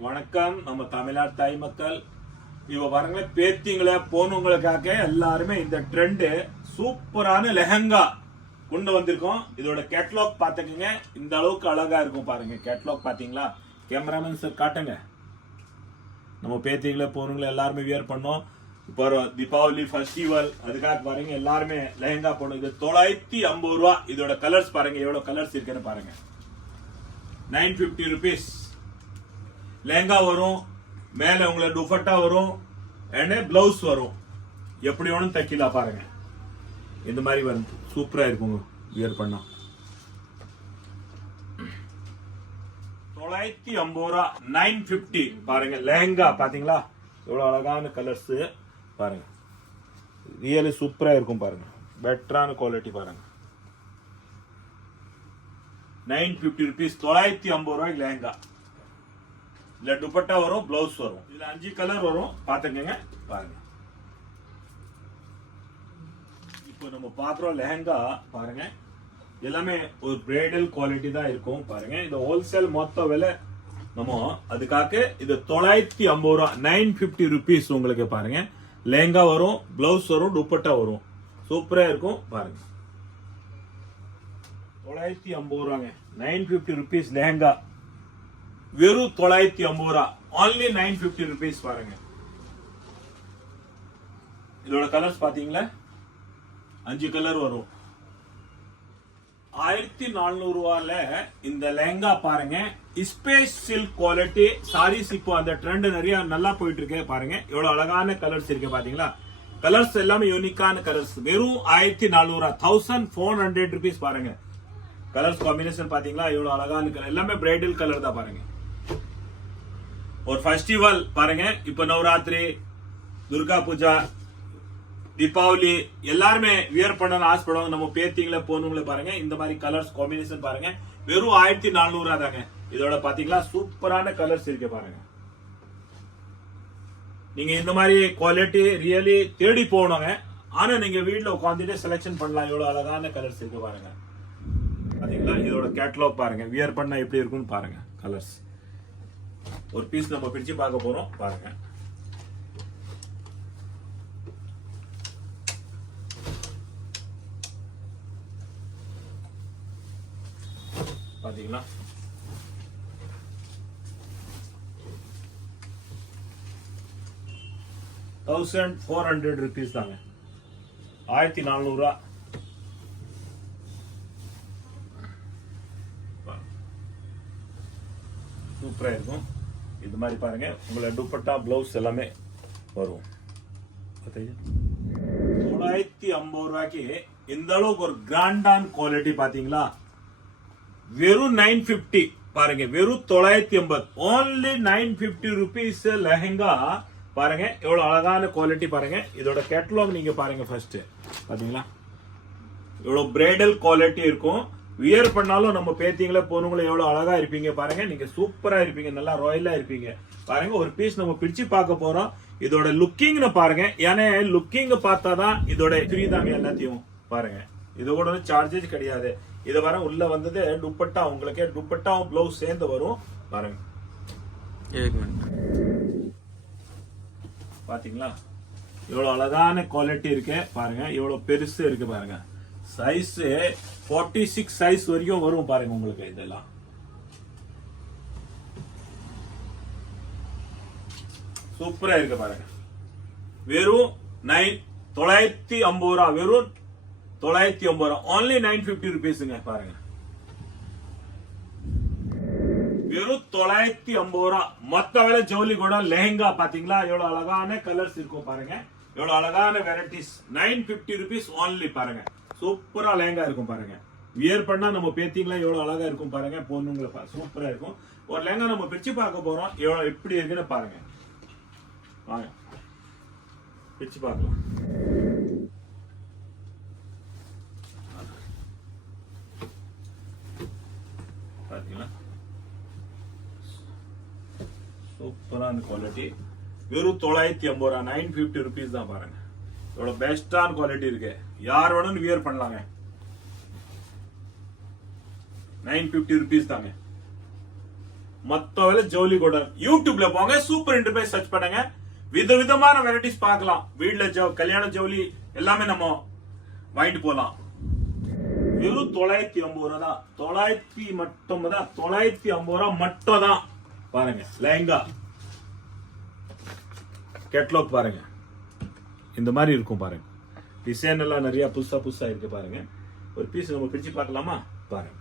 வணக்கம். நம்ம தமிழ்நாடு தாய் மக்கள் இவ பாருங்களேன், பேத்திங்களை போனவங்களுக்காக எல்லாருமே இந்த ட்ரெண்ட் சூப்பரான லெஹங்கா கொண்டு வந்திருக்கோம். இதோட கேட்லாக் பாத்துக்கங்க, இந்த அளவுக்கு அழகா இருக்கும் பாருங்க. கேட்லாக் பாத்தீங்களா? கேமராமேன் சார் காட்டுங்க. நம்ம பேத்திகளை போனவங்களை எல்லாருமே வியர் பண்ணோம். இப்போ தீபாவளி ஃபெஸ்டிவல் அதுக்காக பாருங்க, எல்லாருமே லெஹங்கா போடணும். இது 950 ரூபா. இதோட கலர்ஸ் பாருங்க, எவ்வளவு கலர்ஸ் இருக்குன்னு பாருங்க. 950 rupees லெஹங்கா வரும், மேல உங்களுக்கு டுபட்டா வரும், அண்ட் பிளவுஸ் வரும். எப்படி வேணும் தைக்கலாம் பாருங்க. இந்த மாதிரி வந்து சூப்பரா இருக்குங்க வியர் பண்ணா. 950 ரூபா, 950 பாருங்க. லெஹங்கா பாத்தீங்களா எவ்வளவு அழகான கலர்ஸ் பாருங்க. ரியலி சூப்பரா இருக்கும் பாருங்க. பெட்டரான குவாலிட்டி பாருங்க. 950 rupees, 950 ரூபாய்க்கு லெஹங்கா. இல்ல துப்பட்டா வரும், பிளவுஸ் வரும். இதுல 5 கலர் வரும், பாத்துக்கங்க பாருங்க. இப்போ நம்ம பாக்குறோம் லெஹங்கா பாருங்க, எல்லாமே ஒரு பிரைடல் குவாலிட்டி தான் இருக்கும் பாருங்க. இந்த ஹோல்சேல் மொத்த விலை நம்ம அதுக்காக இது 950 ரூபா, 950 rupees உங்களுக்கு பாருங்க. லெஹங்கா வரும், பிளவுஸ் வரும், துப்பட்டா வரும். சூப்பரா இருக்கும் பாருங்க. 950 ரூபாங்க, 950 rupees லெஹங்கா. வெறும் 950 ரூபா, only 950 rupees பாருங்க. இதோட கலர்ஸ் பாத்தீங்களா? 5 கலர் வரும். 1400 ரூபால இந்த லெஹங்கா பாருங்க. Space silk quality saris. இப்போ அந்த ட்ரெண்ட் நிறைய நல்லா போயிட்டு இருக்கு பாருங்க. எவ்வளவு அழகான கலர்ஸ் இருக்கு பாத்தீங்களா? கலர்ஸ் எல்லாமே யூனிக்கான கலர்ஸ். வெறும் 1400 ரூபா, 1400 rupees பாருங்க. கலர்ஸ் காம்பினேஷன் பாத்தீங்களா? எவ்வளவு அழகான கலர், எல்லாமே பிரைடல் கலர் தான் பாருங்க. ஒரு ஃபெஸ்டிவல் பாருங்க. இப்ப நவராத்திரி, துர்கா பூஜா, தீபாவளி எல்லாருமே வியர் பண்ணணும் ஆசைப்படுவாங்க. நம்ம பேத்திங்களை போனவங்களை பாருங்க, இந்த மாதிரி கலர்ஸ் காம்பினேஷன் பாருங்க. வெறும் 1400 ரூபா தாங்க. இதோட பாத்தீங்களா சூப்பரான கலர்ஸ் இருக்கு பாருங்க. நீங்க இந்த மாதிரி குவாலிட்டி ரியலி தேடி போகணுங்க. ஆனா நீங்க வீட்டுல உட்காந்துட்டு செலக்ஷன் பண்ணலாம். எவ்வளவு அழகான கலர்ஸ் இருக்கு பாருங்க. பாத்தீங்களா? இதோட கேட்லாக் பாருங்க, வியர் பண்ணா எப்படி இருக்குன்னு பாருங்க. கலர்ஸ் ஒரு பீஸ் நம்ம பிரிச்சு பார்க்க போறோம் பாருங்க. பாத்தீங்களா? ₹1400 தாங்க. 1400 ரூபா. சூப்பரா இருக்கும். இது மாதிரி பாருங்க, உங்களை துப்பட்டா பிளவுஸ் எல்லாமே வரும். 950 ரூபாய்க்கு இந்த அளவுக்கு ஒரு கிராண்டான குவாலிட்டி பாத்தீங்களா? வெறும் 950 பாருங்க. வெறும் 950, only 950 rupees லெஹங்கா பாருங்க. எவ்வளவு அழகான குவாலிட்டி பாருங்க. இதோட கேட்டலாக் நீங்க பாருங்க ஃபர்ஸ்ட். பாத்தீங்களா எவ்வளவு பிரைடல் குவாலிட்டி இருக்கும். வியர் பண்ணாலும் நம்ம பேத்திங்கள போனவங்களும் எவ்வளவு அழகா இருப்பீங்க பாருங்க. நீங்க சூப்பரா இருப்பீங்க, நல்லா ராயலா இருப்பீங்க பாருங்க. ஒரு பீஸ் நம்ம பிரிச்சு பார்க்க போறோம். இதோட லுக்கிங் பாருங்க. ஏன்னா லுக்கிங் பார்த்தாதான் இதோட ஃப்ரீ தாங்க எல்லாத்தையும் பாருங்க. இது கூட சார்ஜஸ் கிடையாது. இது வர உள்ள வந்தது துப்பட்டா, உங்களுக்கு துப்பட்டா பிளவுஸ் சேர்ந்து வரும் பாருங்க. பாத்தீங்களா எவ்வளவு அழகான குவாலிட்டி இருக்கு பாருங்க. எவ்வளவு பெருசு இருக்கு பாருங்க. சைஸ் 46 சைஸ் வரைக்கும் வரும் பாருங்க உங்களுக்கு. இதெல்லாம் சூப்பரா இருக்கு பாருங்க. வெறும் 950 ரூபா. வெறும் 950 ரூபா, only 950 rupeesங்க பாருங்க. வெறும் 950 ரூபா. மொத்த வேலை ஜவுளி கூட லெஹங்கா பாத்தீங்களா? எவ்வளவு அழகான கலர்ஸ் இருக்கும் பாருங்க. எவ்வளவு அழகான வெரைட்டிஸ். 950 rupees only பாருங்க. சூப்பரா லெஹங்கா இருக்கும் பாருங்க. வியர் பண்ணா நம்ம பேத்திங்களா எவ்வளவு அழகா இருக்கும் பாருங்க. பொண்ணுங்களை சூப்பரா இருக்கும். ஒரு லெஹங்கா நம்ம பிரிச்சு பார்க்க போறோம். எவ்வளவு எப்படி இருக்குன்னு பாருங்க. வாங்க பிரிச்சு பார்க்கலாம். பாத்தீங்களா சூப்பரான குவாலிட்டி. வெறும் 950 ரூபா, 950 rupees தான் பாருங்க. எவ்வளவு பெஸ்டான குவாலிட்டி இருக்கு. யார் வேணும் வியர் பண்ணலாங்க. 950 rupees தாங்க. மொத்த வேலை ஜவுளி கோடவுன். யூடியூப்ல போங்க, சூப்பர் என்டர்பிரைஸ் சர்ச் பண்ணுங்க, விதவிதமான வெரைட்டிஸ் பார்க்கலாம். வீட்டுல கல்யாண ஜவுளி எல்லாமே நம்ம வாங்கிட்டு போலாம். வெறும் 950 ரூபா தான். 950 ரூபா மட்டும் தான். பாருங்க லெஹங்கா கேட்லாக் பாருங்க, இந்த மாதிரி இருக்கும் பாருங்க. டிசைன் எல்லாம் நிறைய புதுசா இருக்கு பாருங்க. ஒரு பீஸ் நம்ம பிரிச்சு பார்க்கலாமா? பாருங்க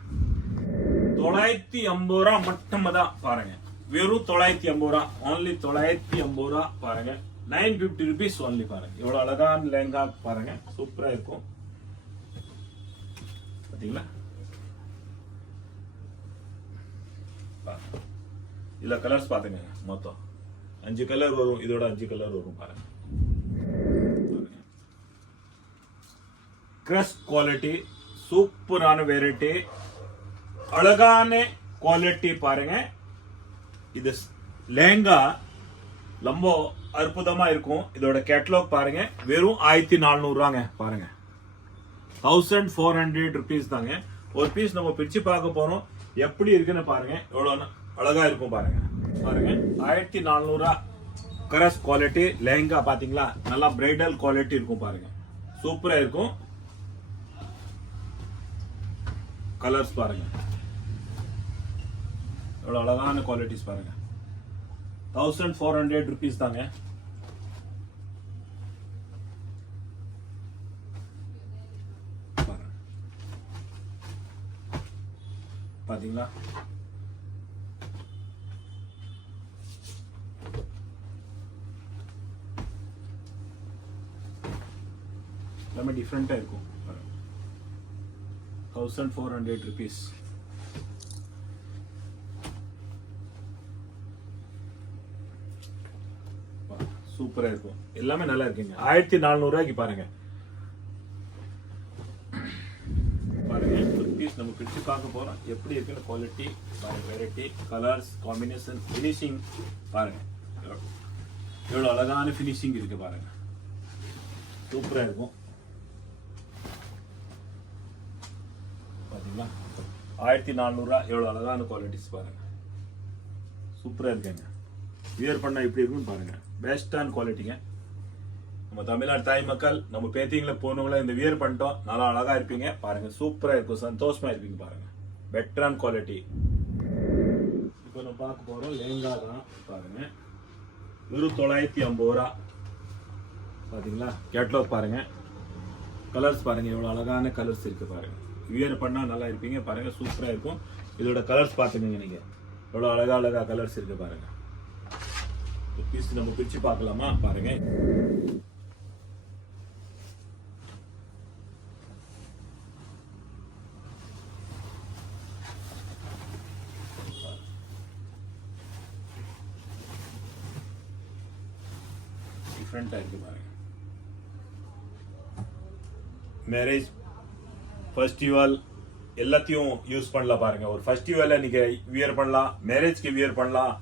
950 ரூபா மட்டும் தான். பாருங்க வெறும் 950 ரூபா, ஓன்லி 950 ரூபா. பாருங்க 950 rupees ஒன்லி. பாருங்க எவ்வளவு அழகான லெஹங்கா பாருங்க, சூப்பரா இருக்கும் பாத்தீங்களா. இதுல கலர்ஸ் பாத்துங்க, மொத்தம் 5 கலர் வரும். இதோட 5 கலர் வரும் பாருங்க. கிரஸ் குவாலிட்டி, சூப்பரான வெரைட்டி, அழகான குவாலிட்டி பாருங்க. இது லெஹங்கா ரொம்ப அற்புதமா இருக்கும். இதோட கேட்டலாக் பாருங்க, வெறும் 1400 ரூபாங்க. பாருங்க 1400 rupees தாங்க. ஒரு பீஸ் நம்ம பிரிச்சு பார்க்க போறோம், எப்படி இருக்குன்னு பாருங்க. எவ்வளவு அழகா இருக்கும் பாருங்க. பாருங்க 1400 ரூபா கிரஸ் குவாலிட்டி லெஹங்கா பாத்தீங்களா, நல்லா பிரைடல் குவாலிட்டி இருக்கும் பாருங்க, சூப்பரா இருக்கும். கலர்ஸ் பாருங்க, எவ்வளவு அழகான குவாலிட்டிஸ் பாருங்க. 1400 rupees தாங்க. பாத்தீங்களா எல்லாமே டிஃப்ரெண்டா இருக்கும். 1400 rupees. சூப்பரா இருக்கும், எல்லாமே நல்லா இருக்குங்க. 1400 ரூபாய்க்கு பாருங்க. பாருங்க ஒரு பீஸ் நம்ம பிரிச்சு பார்க்க போறோம், எப்படி இருக்குன்னு குவாலிட்டி பாருங்க, வெரைட்டி, கலர்ஸ், காம்பினேஷன், ஃபினிஷிங் பாருங்க. எவ்வளவு அழகான ஃபினிஷிங் இருக்கு பாருங்க, சூப்பரா இருக்கும் பாத்தீங்களா. 1400 ரூபாய், எவ்வளவு அழகான குவாலிட்டிஸ் பாருங்க, சூப்பரா இருக்குங்க. வியர் பண்ணா எப்படி இருக்குன்னு பாருங்க, பெஸ்டான குவாலிட்டிங்க. நம்ம தமிழ்நாடு தாய் மக்கள், நம்ம பேத்திங்களை போனவங்கள இந்த வியர் பண்ணிட்டோம், நல்லா அழகா இருப்பீங்க பாருங்க, சூப்பரா இருக்கும், சந்தோஷமா இருப்பீங்க பாருங்க, பெட்டரான குவாலிட்டி. இப்போ நம்ம பார்க்க போறோம் லெஹங்கா தான் பாருங்க, வெறும் 950 ரூபா. பாத்தீங்களா கேட்லாக் பாருங்க, கலர்ஸ் பாருங்க, எவ்வளவு அழகான கலர்ஸ் இருக்கு பாருங்க. வியர் பண்ணா நல்லா இருப்பீங்க பாருங்க, சூப்பரா இருக்கும். இதோட கலர்ஸ் பாத்துக்கங்க நீங்க, எவ்வளவு அழகா கலர்ஸ் இருக்கு பாருங்க. பீஸ் நம்ம பிரிச்சு பார்க்கலாமா? பாருங்க 'டிஃபரண்டா இருக்கு பாருங்க. மேரேஜ் ஃபெஸ்டிவல் எல்லாத்தையும் யூஸ் பண்ணலாம் பாருங்க. ஒரு ஃபெஸ்டிவல்ல நீங்க வியர் பண்ணலாம், மேரேஜ்க்கு வியர் பண்ணலாம்,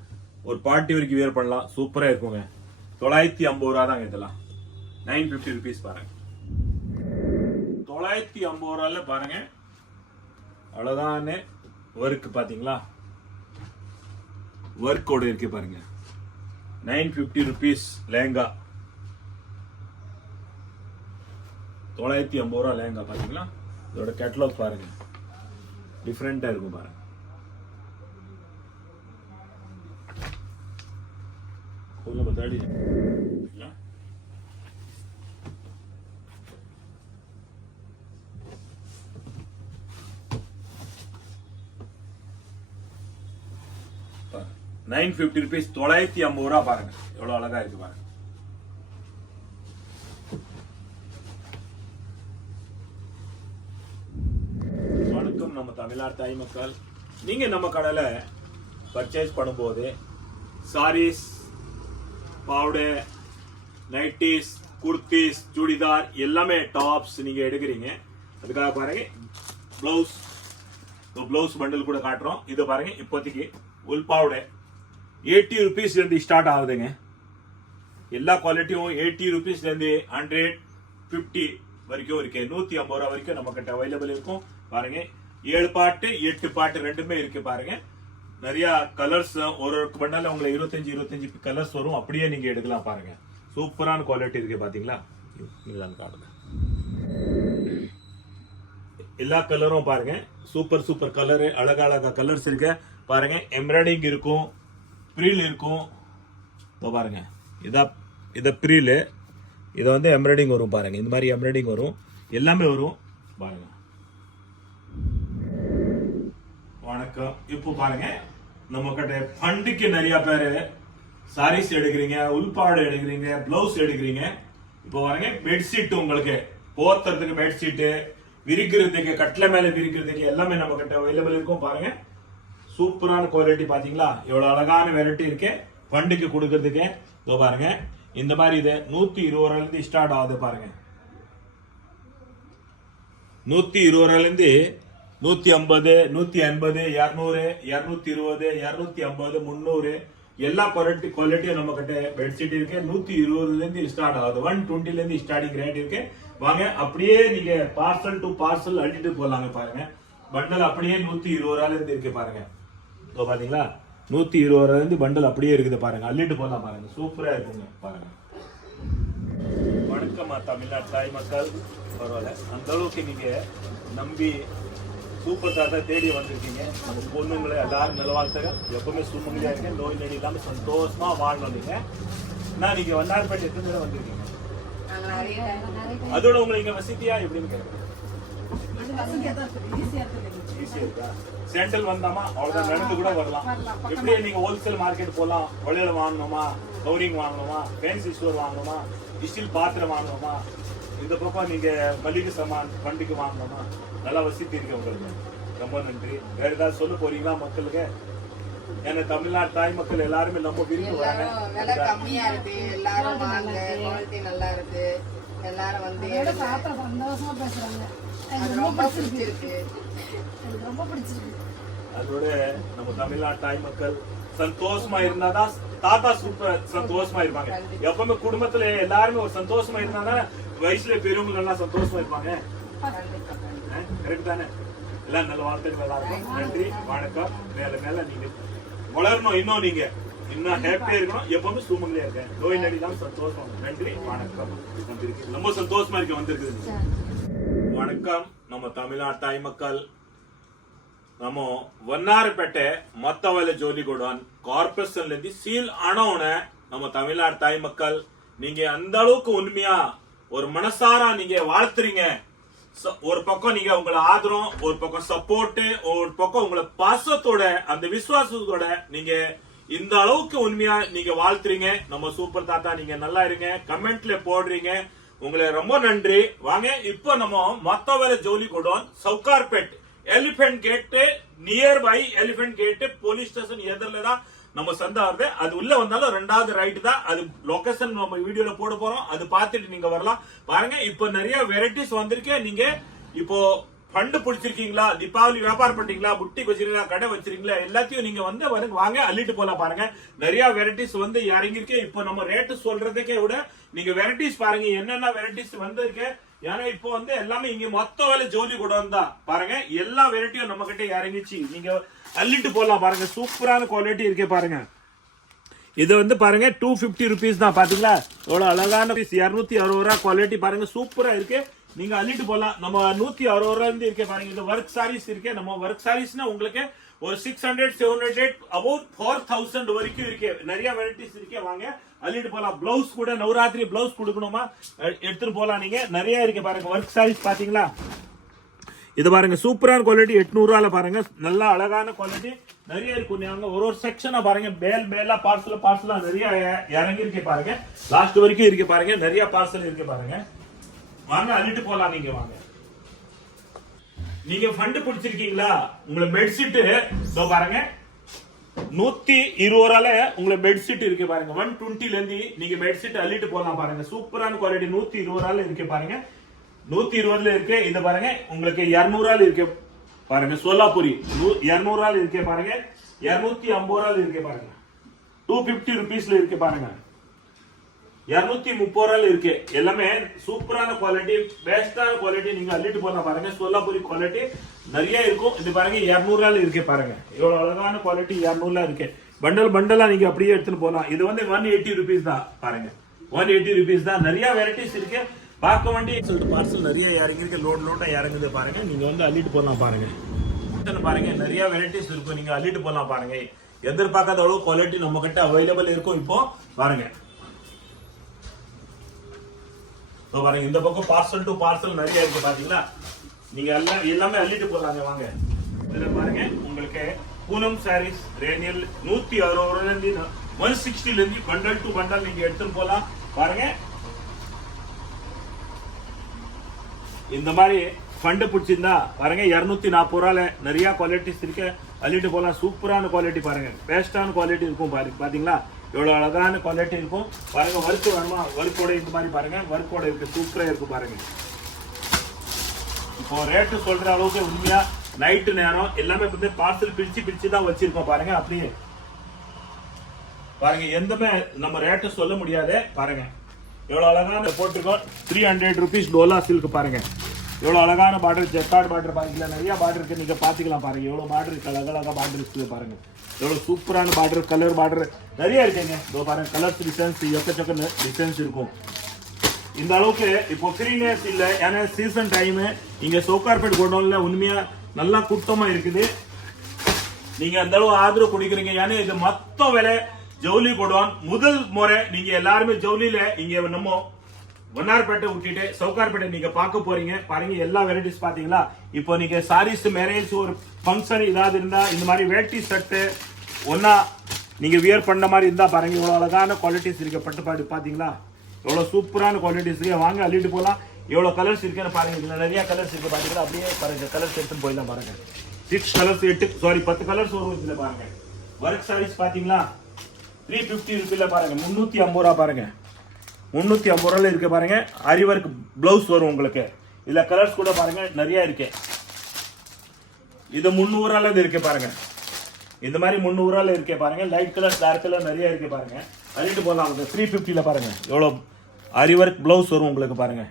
ஒரு பார்ட்டி வரைக்கும் வியர் பண்ணலாம், சூப்பரா இருக்குங்க. 950 ரூபா தாங்க இதெல்லாம். 950 rupees பாருங்க. 950 ரூபால பாருங்க அழகான ஒர்க் பாத்தீங்களா, ஒர்க்கோட இருக்கு பாருங்க. 950 rupees லெஹங்கா, 950 ரூபா லெஹங்கா பாத்தீங்களா. இதோட கேட்டலாக் பாருங்க, டிஃபரெண்டா இருக்கும் பாருங்க. बताड़ी 950 rupees, 950 ரூபா பாருங்க, எவ்வளவு அழகா இருக்கு பாருங்க. வணக்கம் நம்ம தமிழ்நாடு தாய் மக்கள், நீங்க நம்ம கடையில பர்ச்சேஸ் பண்ணும்போது சாரீஸ், பாவுடே, நைட்டிஸ், குர்த்திஸ், சுடிதார் எல்லாமே டாப்ஸ் நீங்க எடுக்கிறீங்க. அதுக்காக பாருங்க பிளவுஸ் பண்டில் கூட காட்டுறோம். இது பாருங்க இப்போதைக்கு உள் பாவுடே 80 rupees இருந்து ஸ்டார்ட் ஆகுதுங்க. எல்லா குவாலிட்டியும் 80 rupees இருந்து 150 வரைக்கும் இருக்கு. 150 ரூபா வரைக்கும் நம்ம கிட்ட அவைலபிள் இருக்கும் பாருங்க. 7 பாட்டு 8 பாட்டு ரெண்டுமே இருக்கு பாருங்க. நிறைய கலர்ஸ் ஒரு பண்டல்ல உங்களுக்கு 25 கலர்ஸ் வரும். அப்படியே நீங்க எடுக்கலாம் பாருங்க. சூப்பரான குவாலிட்டி இருக்கு பாத்தீங்களா? இதுதான் காட்டுங்க. எல்லா கலரும் பாருங்க. சூப்பர் கலர், அழகழகா கலர்ஸ் இருக்கு பாருங்க. எம்ப்ராய்டிங் இருக்கும், ப்ரீல் இருக்கும். இதோ பாருங்க, இத ப்ரீல், இத வந்து எம்ப்ராய்டிங் வரும் பாருங்க. இந்த மாதிரி எம்ப்ராய்டிங் வரும், எல்லாமே வரும் பாருங்க. வணக்கம். இப்போ பாருங்க, நம்ம கிட்ட ஃபண்டுக்கு நிறைய பேரு சாரீஸ் எடுக்கிறீங்க, உள்பாடு எடுக்கிறீங்க, பிளவுஸ் எடுக்கிறீங்க. இப்போ பாருங்க, பெட்ஷீட் உங்களுக்கு போத்துறதுக்கு பெட்ஷீட், விரிக்கிறதுக்கு கட்டில மேல விரிக்கிறதுக்கு எல்லாமே நம்ம கிட்ட அவைலபிள் இருக்கும் பாருங்க. சூப்பரான குவாலிட்டி பாத்தீங்களா? எவ்வளவு அழகான வெரைட்டி இருக்கு ஃபண்டுக்கு கொடுக்கறதுக்கு. இதோ பாருங்க, இந்த மாதிரி இது 120 ரூபாயிலிருந்து ஸ்டார்ட் ஆகுது பாருங்க. 120 ரூபாயிலிருந்து 150, 180, 200, 220, 250, 300 எல்லா குவாலிட்டியும் நம்ம கிட்ட பெட்ஷீட் இருக்கு. 120 இருந்து ஸ்டார்ட் ஆகுது. 120 இருந்து ஸ்டார்டிங் ரேட் இருக்கு. வாங்க, அப்படியே நீங்க பார்சல் டு பார்சல் அள்ளிட்டு போலாங்க பாருங்க. பண்டல் அப்படியே 120 ரூபாயில இருந்து இருக்கு பாருங்க. பாத்தீங்களா? 120 ரூபாயில இருந்து பண்டல் அப்படியே இருக்குது பாருங்க. அள்ளிட்டு போலாம் பாருங்க. சூப்பரா இருக்குங்க பாருங்க. வணக்கம் தமிழ்நாட்டு தாய் மக்கள். பரவாயில்ல, அந்த அளவுக்கு நீங்க நம்பி சூப்பர் தாத்தா தேடி வந்திருக்கீங்க. நம்ம பொண்ணுங்களை எல்லாரும் நலவாழ்த்துங்க. எப்பவுமே சுமங்கலியா இருக்க, நோய் நொடி இல்லாம சந்தோஷமா வாழ்ந்தீங்க. நான் நீங்க வண்ணாரப்பேட்டை எத்தனை தடவை வந்திருக்கீங்க? அதோட உங்களுக்கு இங்க வசதியா எப்படின்னு கேட்குறேன். ஈஸியா இருக்கா? சென்ட்ரல் வந்தாமா அவ்வளவுதான், நடந்து கூட வரலாம். எப்படியே நீங்க ஹோல்சேல் மார்க்கெட் போலாம். வளையல் வாங்கணுமா, கவரிங் வாங்கணுமா, ஃபேன்சி ஸ்டோர் வாங்கணுமா, ஸ்டீல் பாத்திரம் வாங்கணுமா, இந்த பக்கம் நீங்க மளிகை சாமான் வண்டிக்கு வாங்கணுமா, நல்லா வசதி இருக்கு உங்களுக்கு. ரொம்ப நன்றி. வேற ஏதாவது சொல்ல போறீங்களா மக்களுக்கு? ஏன்னா தமிழ்நாடு தாய் மக்கள் எல்லாருமே நம்ம விரும்பி வராங்க. விலை கம்மியா இருக்கு, எல்லாரும் வாங்க, குவாலிட்டி நல்லா இருக்கு, எல்லாரும் வந்து சந்தோஷமா பேசுறாங்க. அது ரொம்ப பிடிச்சிருக்கு. ரொம்ப பிடிச்சிருக்கு. அதோட நம்ம தமிழ்நாடு தாய் மக்கள் சந்தோஷமா இருந்தாதான் தாத்தா சூப்பர் சந்தோஷமா இருப்பாங்க. எப்பவுமே குடும்பத்துல எல்லாருமே ஒரு சந்தோஷமா இருந்தாதான் வயசுல பெரியவங்க எல்லாம் சந்தோஷமா இருப்பாங்க. கரெக்ட் தானே? எல்லாம் நல்ல வாழ்த்துக்கள் எல்லாருக்கும். நன்றி, வணக்கம். மேல நீங்க வளரணும், இன்னும் நீங்க இன்னும் ஹாப்பியா இருக்கணும். எப்பவுமே சூமங்களே இருக்கேன். நோய் நடி தான் சந்தோஷம். நன்றி, வணக்கம். ரொம்ப சந்தோஷமா இருக்க வந்திருக்குது. வணக்கம் நம்ம தமிழ்நாடு தாய் மக்கள். நம்ம வண்ணாரப்பேட்டೆ மத்தவல ஜோಲಿ ಗೋಡೌನ್ கார்பரேஷன்ல இருந்து சீல் ஆனவன நம்ம தமிழ்நாடு தாய் மக்கள். நீங்க அந்த அளவுக்கு உண்மையா ஒரு மனசாரா நீங்க வாழ்த்துறீங்க. ஒரு பக்கம் நீங்க உங்களை ஆதரம், ஒரு பக்கம் சப்போர்ட், ஒரு பக்கம் உங்களை பாசத்தோட அந்த விசுவாசத்தோட நீங்க இந்த அளவுக்கு உண்மையா நீங்க வாழ்த்துறீங்க. நம்ம சூப்பர் தாத்தா நீங்க நல்லா இருங்க. கமெண்ட்ல போடுறீங்க. உங்களை ரொம்ப நன்றி. வாங்க, இப்போ நம்ம மத்தவல ஜோலி godown Sowcarpet elephant gate near by elephant gate police station எதிரில தான் நம்ம சந்தா வருது. அது உள்ள வந்தாலும் 2வது ரைட் தான். அது லொகேஷன் நம்ம வீடியோல போட போறோம். அது பார்த்துட்டு நீங்க வரலாம். பாருங்க, இப்போ நிறைய வெரைட்டிஸ் வந்திருக்கு. நீங்க இப்போ ஃபண்ட் பிடிச்சிருக்கீங்களா, தீபாவளி வியாபாரம் பண்றீங்களா, புட்டிக் வச்சிருக்கீங்களா, கடை வச்சிருக்கீங்களா, எல்லாத்தையும் நீங்க வந்து வாங்க அள்ளிட்டு போலாம். பாருங்க, நிறைய வெரைட்டிஸ் வந்து இறங்கிருக்கு. இப்போ நம்ம ரேட்டு சொல்றதுக்கே விட நீங்க வெரைட்டிஸ் பாருங்க, என்னென்ன வெரைட்டிஸ் வந்திருக்கு. ஏன்னா இப்போ வந்து எல்லாமே இங்க மொத்த வேலை ஜோலி ಗೋಡೌನ್ தான். பாருங்க, எல்லா வெரைட்டியும் நம்ம கிட்ட இறங்கிச்சு. நீங்க அள்ளிட்டு போலாம். பாருங்க, சூப்பரான குவாலிட்டி இருக்கே பாருங்க. இது வந்து பாருங்க 250 rupees தான். பாத்தீங்களா எவ்வளவு அழகான 260 ரூபாய் குவாலிட்டி பாருங்க, சூப்பரா இருக்கு. நீங்க அள்ளிட்டு போலாம். நம்ம 160 ரூபாய் இருந்து இருக்கே பாருங்க. இது ஒர்க் சாரீஸ் இருக்கு. நம்ம ஒர்க் சாரீஸ்னா உங்களுக்கு ஒரு 600, 700, about 4000 வரைக்கும் இருக்கு. நிறைய வெரைட்டிஸ் இருக்கு. வாங்க அள்ளிட்டு போலாம். பிளவுஸ் கூட நவராத்திரி பிளவுஸ் கொடுக்கணுமா எடுத்துட்டு போலாம். நீங்க நிறைய இருக்கு பாருங்க. ஒர்க் சாரீஸ் பாத்தீங்களா? இது பாருங்க, சூப்பரான குவாலிட்டி. 800 ரூபாயில பாருங்க, நல்ல அழகான குவாலிட்டி நிறைய இருக்கு. ஒரு செக்ஷனா பாருங்க, பேலா பார்சலா நிறைய இறங்கி இருக்கு பாருங்க. லாஸ்ட் வரைக்கும் இருக்கு பாருங்க. நிறைய பார்சல் இருக்கு பாருங்க. வாங்க அள்ளிட்டு போலாம். நீங்க வாங்க. நீங்க ஃபண்ட் பிடிச்சிருக்கீங்களா? உங்களை பெட்ஷீட் பாருங்க 120 ரூபாயில உங்களை பெட்ஷீட் இருக்கு பாருங்க. 120ல இருந்து நீங்க பெட்ஷீட் அள்ளிட்டு போலாம். பாருங்க, சூப்பரான குவாலிட்டி. 120 ரூபாயில இருக்கு பாருங்க. 120ல இருக்கு. இது பாருங்க, உங்களுக்கு 200 ரூபாயில இருக்கு பாருங்க. சோலாபுரி 200 ரூபாயில இருக்கு பாருங்க. 250 ரூபாயில இருக்கு பாருங்க. 250 rupeesல இருக்கு பாருங்க. 230 ரூபாயில இருக்கு. எல்லாமே சூப்பரான குவாலிட்டி, பெஸ்டான குவாலிட்டி. நீங்க அள்ளிட்டு போனா பாருங்க, சோலாபுரி குவாலிட்டி நிறைய இருக்கும். இது பாருங்க 200 ரூபாயில இருக்கு பாருங்க. இவ்வளவு அழகான குவாலிட்டி 200 இருக்கு. பண்டல் பண்டலா நீங்க அப்படியே எடுத்துட்டு போலாம். இது வந்து 180 rupees தான் பாருங்க. 180 rupees தான். நிறைய வெரைட்டிஸ் இருக்கு. பார்க்க வேண்டிய சொல்லிட்டு பார்சல் நிறைய இறங்கி இருக்கு. லோட்டா இறங்குது பாருங்க. நீங்க வந்து அள்ளிட்டு போலாம் பாருங்க. பாருங்க நிறைய வெரைட்டிஸ் இருக்கும். நீங்க அள்ளிட்டு போலாம் பாருங்க. எதிர்பார்க்காத அளவு குவாலிட்டி நம்ம கிட்ட அவைலபிள் இருக்கும். இப்போ பாருங்க, பாருங்க இந்த பக்கம் பார்சல் டு பார்சல் நிறைய இருக்கு பாத்தீங்களா. நீங்க எல்லாமே அள்ளிட்டு போறாங்க வாங்க. இதுல பாருங்க உங்களுக்கு பூனம் சாரீஸ் ரேனியல் 160 இருந்து 160 இருந்து பண்டல் டு பண்டல் நீங்க எடுத்துட்டு போலாம் பாருங்க. இந்த மாதிரி ஃபண்ட் பிடிச்சிருந்தா பாருங்க 240 ரூபாயில நிறைய குவாலிட்டிஸ் இருக்கு. அள்ளிட்டு போலாம். சூப்பரான குவாலிட்டி பாருங்க, பெஸ்டான குவாலிட்டி இருக்கும் பாத்தீங்களா. எவ்வளவு அழகான குவாலிட்டி இருக்கும் பாருங்க. ஒர்க் வேணுமா, ஒர்க்கோட இந்த மாதிரி பாருங்க, ஒர்க்கோட இருக்கு, சூப்பரா இருக்கு பாருங்க. இப்போ ரேட்டு சொல்ற அளவுக்கு உண்மையா நைட்டு நேரம் எல்லாமே வந்து பார்சல் பிரிச்சு தான் வச்சிருக்கோம் பாருங்க. அப்படியே பாருங்க, எந்தமே நம்ம ரேட்டு சொல்ல முடியாது பாருங்க. எவ்வளவு அழகான போட்டிருக்கோம். 300 rupees டோலா சில்க் பாருங்க. எவ்வளவு அழகான பார்டர், ஜெக்கார்ட் பார்டர் பாத்தீங்களா. நிறைய பார்டர் இருக்கு, நீங்க பாத்துக்கலாம் பாருங்க. எவ்வளவு பார்டர் இருக்கு, அழகழகா பார்டர் இருக்குது பாருங்க. எவ்வளவு சூப்பரான பார்டர், கலர் பார்டர் நிறைய இருக்குங்க. இதோ பாருங்க, கலர்ஸ் டிசைன்ஸ் எக்கச்சக்க டிசைன்ஸ் இருக்கும். இந்த அளவுக்கு இப்போ ஃப்ரீனஸ் இல்ல, ஏன்னா சீசன் டைம். இங்க சோக்கார்பேட் கோடவுன்ல உண்மையா நல்லா கூட்டமா இருக்குது. நீங்க அந்த அளவு ஆதரவு கொடுக்குறீங்க. ஏன்னா இது மொத்த விலை ஜவுளி கோடவுன். முதல் முறை நீங்க எல்லாருமே ஜவுளியில இங்க நம்ம வண்ணார்பேட்டை விட்டுட்டு சவுகார்பேட்டை நீங்க பார்க்க போறீங்க பாருங்க. எல்லா வெரைட்டிஸ் பாத்தீங்களா. இப்போ நீங்க சாரீஸ், மேரேஜ், ஒரு ஃபங்க்ஷன் ஏதாவது இருந்தா இந்த மாதிரி வேட்டி சட்டு ஒன்னா நீங்க வியர் பண்ண மாதிரி இருந்தா பாருங்க. இவ்வளவு அழகான குவாலிட்டிஸ் இருக்கு. பட்டுப்பாடு பாத்தீங்களா, எவ்வளவு சூப்பரான குவாலிட்டிஸ் இருக்கு. வாங்க அள்ளிட்டு போலாம். எவ்வளவு கலர்ஸ் இருக்குன்னு பாருங்க. இதுல நிறைய கலர்ஸ் இருக்கு பாத்தீங்களா. அப்படியே பாருங்க, கலர்ஸ் எடுத்துன்னு போயிடலாம் பாருங்க. 6 கலர்ஸ் 10 கலர்ஸ் வரும் இதுல பாருங்க. ஒர்க் சாரீஸ் பாத்தீங்களா 350 ரூபாயில பாருங்க. 350 ரூபா பாருங்க. 350 ரூபாயில இருக்கு பாருங்க. ஆரி ஒர்க் பிளவுஸ் வரும் உங்களுக்கு. இதுல கலர்ஸ் கூட பாருங்க நிறைய இருக்கு. இது 300 ரூபாயில இருக்கு பாருங்க. இந்த மாதிரி 300 ரூபாயில இருக்கு பாருங்க. லைட் கலர், டார்க் கலர் நிறைய இருக்கு பாருங்க. அள்ளிட்டு போலாம். 350ல பாருங்க எவ்வளவு ஆரி ஒர்க் பிளவுஸ் வரும் உங்களுக்கு பாருங்க.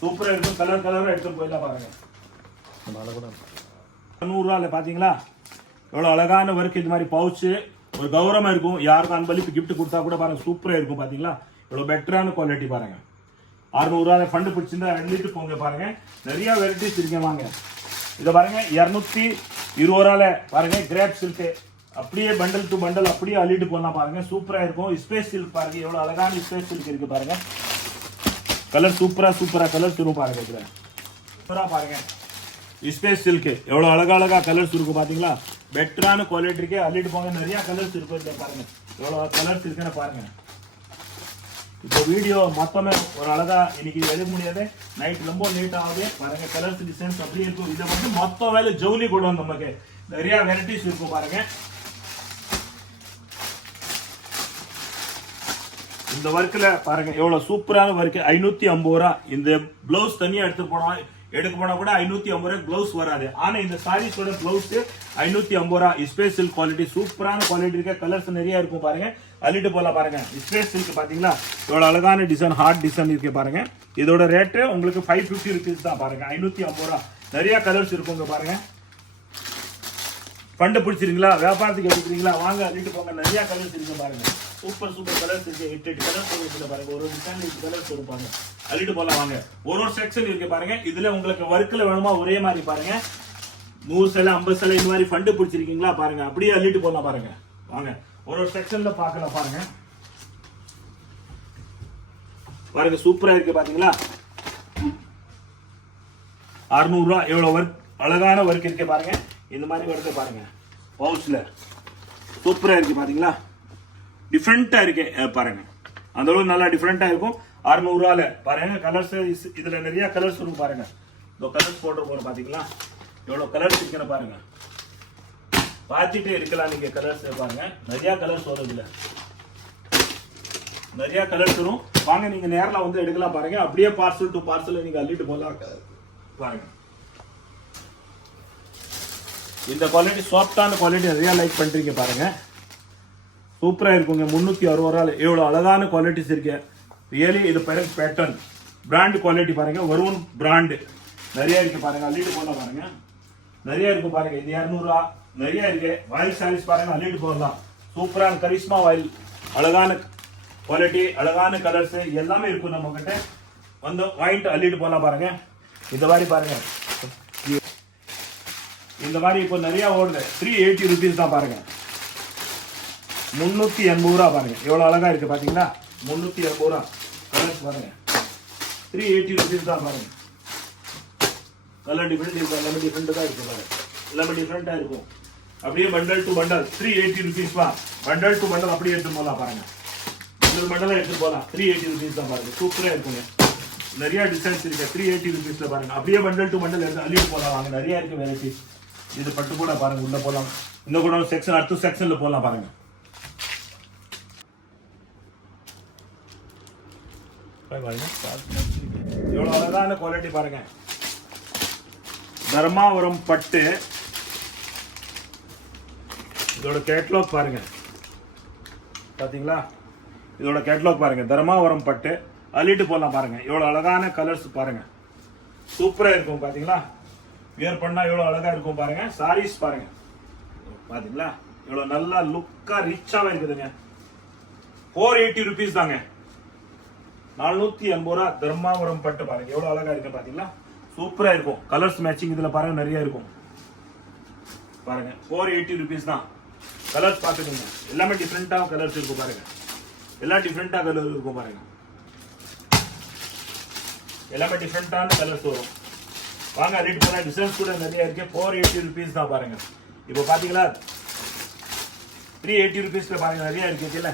சூப்பரா இருக்கும். கலரா எடுத்து போயிடலாம் பாருங்க. 100 ரூபாயில பாத்தீங்களா எவ்வளவு அழகான ஒர்க். இது மாதிரி பவுச்சு ஒரு கௌரவமா இருக்கும். யாருக்கும் அன்பளிப்பு கிஃப்ட் கொடுத்தா கூட பாருங்க சூப்பரா இருக்கும் பாத்தீங்களா. இவ்வளவு பெட்டரான குவாலிட்டி பாருங்க. 600 ரூபாய் ஃபண்ட் பிடிச்சிருந்தா அள்ளிட்டு போங்க பாருங்க. நிறைய வெரைட்டிஸ் இருக்கு வாங்க. இத பாருங்க 220 ரூபாயில பாருங்க. கிரேப் சில்க் அப்படியே பண்டல் டு பண்டல் அப்படியே அள்ளிட்டு போலாம் பாருங்க. சூப்பரா இருக்கும். ஸ்பேஸ் சில்க் பாருங்க, எவ்வளவு அழகான ஸ்பேஸ் சில்க் இருக்கு பாருங்க. கலர் சூப்பரா கலர்ஸ் இருக்கும் பாருங்க. இதுல சூப்பரா பாருங்க ஸ்பேஸ் சில்க் எவ்வளவு அழகா கலர்ஸ் இருக்கும் பாத்தீங்களா. பெட்டரான குவாலிட்டி இருக்கு. அள்ளிட்டு போங்க. நிறைய கலர்ஸ் இருக்கும் பாருங்க. எவ்வளவு கலர்ஸ் இருக்குன்னு பாருங்க. இப்போ வீடியோ மொத்தமே ஒரு அழகா இன்னைக்கு எடுக்க முடியாது. நைட் ரொம்ப லேட் ஆகுது பாருங்க. கலர்ஸ் டிசைன்ஸ் அப்படியே இருக்கும். இதை வந்து மொத்த வேலை ஜவுளி கூட நமக்கு நிறைய வெரைட்டிஸ் இருக்கும் பாருங்க. இந்த ஒர்க்ல பாருங்க எவ்வளவு சூப்பரான ஒர்க். 550 ரூபா. இந்த பிளவுஸ் தனியா எடுக்க போனா கூட 550 ரூபாய் பிளவுஸ் வராது. ஆனா இந்த சாரீஸோட பிளவுஸ் 550 ரூபா. ஸ்பேஸ் சில்க் குவாலிட்டி சூப்பரான குவாலிட்டி இருக்கு. கலர்ஸ் நிறைய இருக்கும் பாருங்க. அள்ளிட்டு போலாம் பாருங்க. ஸ்பேஸ் சில்க் பாத்தீங்களா எவ்வளவு அழகான டிசைன், ஹார்ட் டிசைன் இருக்கு பாருங்க. இதோட ரேட்டு உங்களுக்கு 550 rupees தான் பாருங்க. 550 ரூபா. நிறைய கலர்ஸ் இருக்குங்க பாருங்க. ஃபண்ட் பிடிச்சிருக்கீங்களா, வியாபாரத்துக்கு எடுக்கிறீங்களா, வாங்க அள்ளிட்டு போங்க. நிறைய கலர்ஸ் இருக்கு பாருங்க. சூப்பர் கலர்ஸ் இருக்கு. 8 கலர்ஸ் இருக்கு பாருங்க. ஒரு டிசைன் 8 கலர்ஸ் இருப்பாங்க. அள்ளிட்டு போலாம் வாங்க. ஒரு செக்ஷன் இருக்கு பாருங்க. இதுல உங்களுக்கு ஒர்க்ல வேணுமா ஒரே மாதிரி பாருங்க. 100 சேலை 50 சேலை இந்த மாதிரி ஃபண்ட் பிடிச்சிருக்கீங்களா பாருங்க. அப்படியே அள்ளிட்டு போலாம் பாருங்க. வாங்க ஒரு செக்ஷன்ல பார்க்கலாம் பாருங்க. பாருங்க சூப்பரா இருக்கு பாத்தீங்களா. 600 ரூபா. எவ்வளவு ஒர்க், அழகான ஒர்க் இருக்கு பாருங்க. இந்த மாதிரி ஒர்க் பாருங்க. பவுச்ல சூப்பரா இருக்கு பாத்தீங்களா. டிஃப்ரெண்டா இருக்கு பாருங்க. அந்த அளவு நல்லா டிஃப்ரெண்டா இருக்கும். 600 ரூபாயில பாருங்க. கலர்ஸ் இதுல நிறைய கலர்ஸ் இருக்கும் பாருங்க. இந்த கலர்ஸ் போட்டு பாத்தீங்களா எவ்வளவு கலர்ஸ் இருக்குன்னு பாருங்க. பார்த்துட்டே இருக்கலாம் நீங்க. கலர்ஸ் பாருங்க நிறைய கலர்ஸ் வரும். இதுல நிறைய கலர்ஸ் வரும். வாங்க நீங்க நேரில் வந்து எடுக்கலாம் பாருங்க. அப்படியே பார்சல் டு பார்சல் நீங்க அள்ளிட்டு போலாம் பாருங்க. இந்த குவாலிட்டி சாஃப்டான குவாலிட்டி நிறைய லைக் பண்றீங்க பாருங்க. சூப்பரா இருக்குங்க 360 ரூபாய் எவ்வளவு அழகான குவாலிட்டிஸ் இருக்கு ரியலி இது பாருங்க பேட்டர்ன் பிராண்ட் குவாலிட்டி பாருங்க வருண் பிராண்ட் நிறைய இருக்கு பாருங்க அள்ளிட்டு போடலாம் பாருங்க நிறைய இருக்கு பாருங்க இது 200 ரூபா நிறைய இருக்கு வாயில் சாரீஸ் பாருங்க அள்ளிட்டு போடலாம் சூப்பரான கரிஷ்மா வாயில் அழகான குவாலிட்டி அழகான கலர்ஸ் எல்லாமே இருக்கும் நம்ம கிட்ட வந்து வாங்கிட்டு அள்ளிட்டு போடலாம் பாருங்க இந்த மாதிரி பாருங்க இந்த மாதிரி இப்போ நிறைய ஓடுது 380 rupees தான் பாருங்க 380 ரூபா பாருங்க எவ்வளவு அழகா இருக்கு பாத்தீங்களா 380 ரூபா கலர்ஸ் பாருங்க 380 rupees தான் பாருங்க கலர் டிஃபரெண்ட் இருக்கு எல்லாமே டிஃபரெண்ட் தான் இருக்கு பாருங்க எல்லாமே டிஃபரெண்டா இருக்கும் அப்படியே பண்டல் டு பண்டல் 380 rupees பா பண்டல் டு பண்டல் அப்படியே எடுத்து போலாம் பாருங்க பண்டல் பண்டலா எடுத்து போலாம் 380 rupees தான் பாருங்க சூப்பரா இருக்குங்க நிறைய டிசைன்ஸ் இருக்கு 380 rupeesல பாருங்க அப்படியே பண்டல் டு பண்டல் எடுத்து அள்ளிட்டு போலாம் வாங்க நிறைய இருக்கு வெரைட்டிஸ் இது பட்டு கூட பாருங்க உள்ள போலாம் இன்னும் கூட செக்ஷன் அடுத்த செக்ஷன்ல போலாம் பாருங்க எவ்வளவு அழகான குவாலிட்டி பாருங்க தர்மாவரம் பட்டு இதோட கேட்லாக் பாருங்க பாத்தீங்களா இதோட கேட்லாக் பாருங்க தர்மாவரம் பட்டு அள்ளிட்டு போலாம் பாருங்க எவ்வளவு அழகான கலர்ஸ் பாருங்க சூப்பரா இருக்கும் பாத்தீங்களா வியர் பண்ணா எவ்வளவு அழகா இருக்கும் பாருங்க சாரீஸ் பாருங்க பாத்தீங்களா எவ்வளவு நல்லா லுக்கா ரிச்சாவே இருக்குதுங்க 480 rupees தாங்க 480 ரூபா தர்மாவரம் பட்டு பாருங்க எவ்வளவு அழகா இருக்கு பாத்தீங்களா சூப்பரா இருக்கும் கலர்ஸ் மேட்சிங் இதுல பாருங்க நிறைய இருக்கும் பாருங்க 480 rupees தான் கலர்ஸ் பாத்துக்கோங்க எல்லாமே டிஃபரெண்டா கலர்ஸ் இருக்கும் பாருங்க எல்லாம் டிஃபரெண்டா கலர் இருக்கும் பாருங்க எல்லாமே டிஃபரெண்டான கலர்ஸ் வரும் வாங்க ரேட் போனா டிசைன்ஸ் கூட நிறைய இருக்கு 480 rupees தான் பாருங்க இப்போ பாத்தீங்களா 380 rupeesல பாருங்க நிறைய இருக்கு இல்ல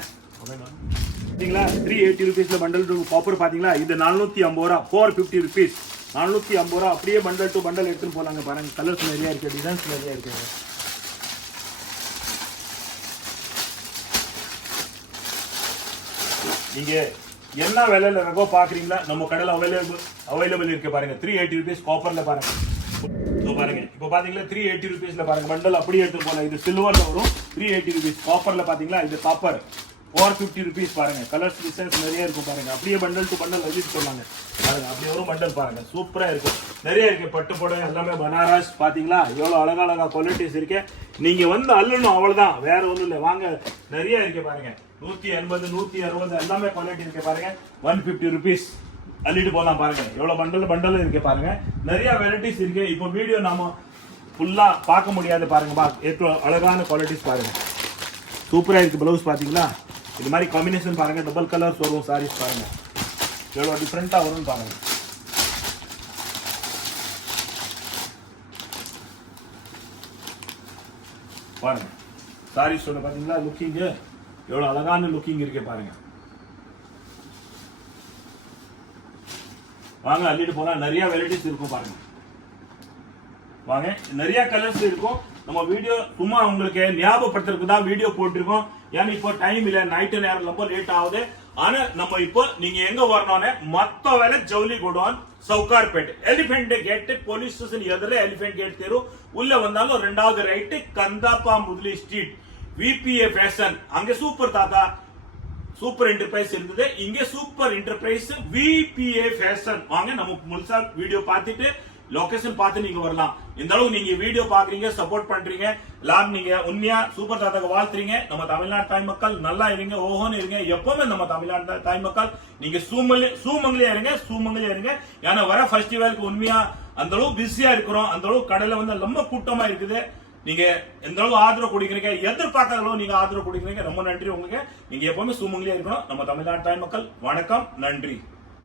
பாத்தீங்களா 380 rupeesல பண்டல் டு காப்பர் பாத்தீங்களா இது 450 ரூபா 450 rupees 450 ரூபா அப்படியே பண்டல் டு பண்டல் எடுத்து போலாங்க பாருங்க கலர்ஸ் நிறைய இருக்கு டிசைன்ஸ் நிறைய இருக்கு நீங்க என்ன விலையில ரகோ பாக்குறீங்களா நம்ம கடையில அவைலபிள் இருக்கு பாருங்க 380 rupees காப்பர்ல பாருங்க பாருங்க இப்போ பாத்தீங்களா 380 rupeesல பாருங்க பண்டல் அப்படியே எடுத்து போலாம் இது சில்வர்ல வரும் 380 rupees காப்பர்ல பாத்தீங்களா இது காப்பர் 450 rupees பாருங்க கலர்ஸ் டிசைன்ஸ் நிறைய இருக்கும் பாருங்க அப்படியே பண்டல் டு பண்டல் அள்ளிட்டு போலாங்க பாருங்க அப்படியே ஒரு பண்டல் பாருங்க சூப்பரா இருக்கும் நிறைய இருக்கு பட்டு புடவை எல்லாமே பனாரஸ் பாத்தீங்களா எவ்வளவு அழகா குவாலிட்டிஸ் இருக்கு நீங்க வந்து அள்ளணும் அவ்வளவுதான் வேற ஒண்ணும் இல்ல வாங்க நிறைய இருக்கு பாருங்க 180 160 எல்லாமே குவாலிட்டி இருக்கு பாருங்க 150 rupees அள்ளிட்டு போலாம் பாருங்க எவ்வளவு பண்டல் இருக்கு பாருங்க நிறைய வெரைட்டிஸ் இருக்கு இப்போ வீடியோ நாம ஃபுல்லா பார்க்க முடியாது பாருங்க எவ்வளவு அழகான குவாலிட்டிஸ் பாருங்க சூப்பரா இருக்கு ப்ளவுஸ் பாத்தீங்களா இது மாதிரி காம்பினேஷன் பாருங்க டபுள் கலர்ஸ் வரும் சாரீஸ் பாருங்க எவ்வளவு டிஃபரெண்டா வரும் பாருங்க பாருங்க சாரீஸ் பாத்தீங்களா லுக்கிங் எவ்வளவு அழகான லுக்கிங் இருக்கு பாருங்க வாங்க அள்ளிட்டு போனா நிறைய வெரைட்டிஸ் இருக்கும் பாருங்க வாங்க நிறைய கலர்ஸ் இருக்கும் நம்ம வீடியோ சும்மா உங்களுக்கு ஞாபகப்படுத்துறதுக்கு தான் வீடியோ போட்டிருக்கோம் ஏன்னா இப்போ டைம் இல்ல நைட்டு நேரம் ரொம்ப லேட் ஆகுது ஆனா நம்ம இப்போ நீங்க எங்க வரணும்னு மொத்த வேலை ஜவுளி godown Sowcarpet elephant gate police station எதிர எலிஃபென்ட் கேட் தெரு உள்ள வந்தாலும் ரெண்டாவது right Kandappa Mudali street VPA fashion அங்க சூப்பர் தாத்தா சூப்பர் என்டர்பிரைஸ் இருந்தது இங்க சூப்பர் என்டர்பிரைஸ் விபிஏ ஃபேஷன் வாங்க நம்ம முழுசா வீடியோ பார்த்துட்டு லொகேஷன் பார்த்து நீங்க வரலாம் இந்த அளவுக்கு நீங்க வீடியோ பாக்குறீங்க சப்போர்ட் பண்றீங்க எல்லாரும் நீங்க உண்மையா சூப்பர் தாத்தாக்கு வாழ்த்துறீங்க நம்ம தமிழ்நாடு தாய் மக்கள் நல்லா இருங்க ஓஹோன்னு இருங்க எப்பவுமே நம்ம தமிழ்நாடு தாய் மக்கள் நீங்க சூமங்கலியா இருங்க ஏன்னா வர ஃபெஸ்டிவலுக்கு உண்மையா அந்த அளவு பிஸியா இருக்கிறோம் அந்த அளவு கடையில வந்து ரொம்ப கூட்டமா இருக்குது நீங்க எந்த அளவு ஆதரவு கொடுக்குறீங்க எதிர்பார்க்காத அளவு நீங்க ஆதரவு கொடுக்குறீங்க ரொம்ப நன்றி உங்களுக்கு நீங்க எப்பவுமே சூமங்கலியா இருக்கணும் நம்ம தமிழ்நாடு தாய் மக்கள் வணக்கம் நன்றி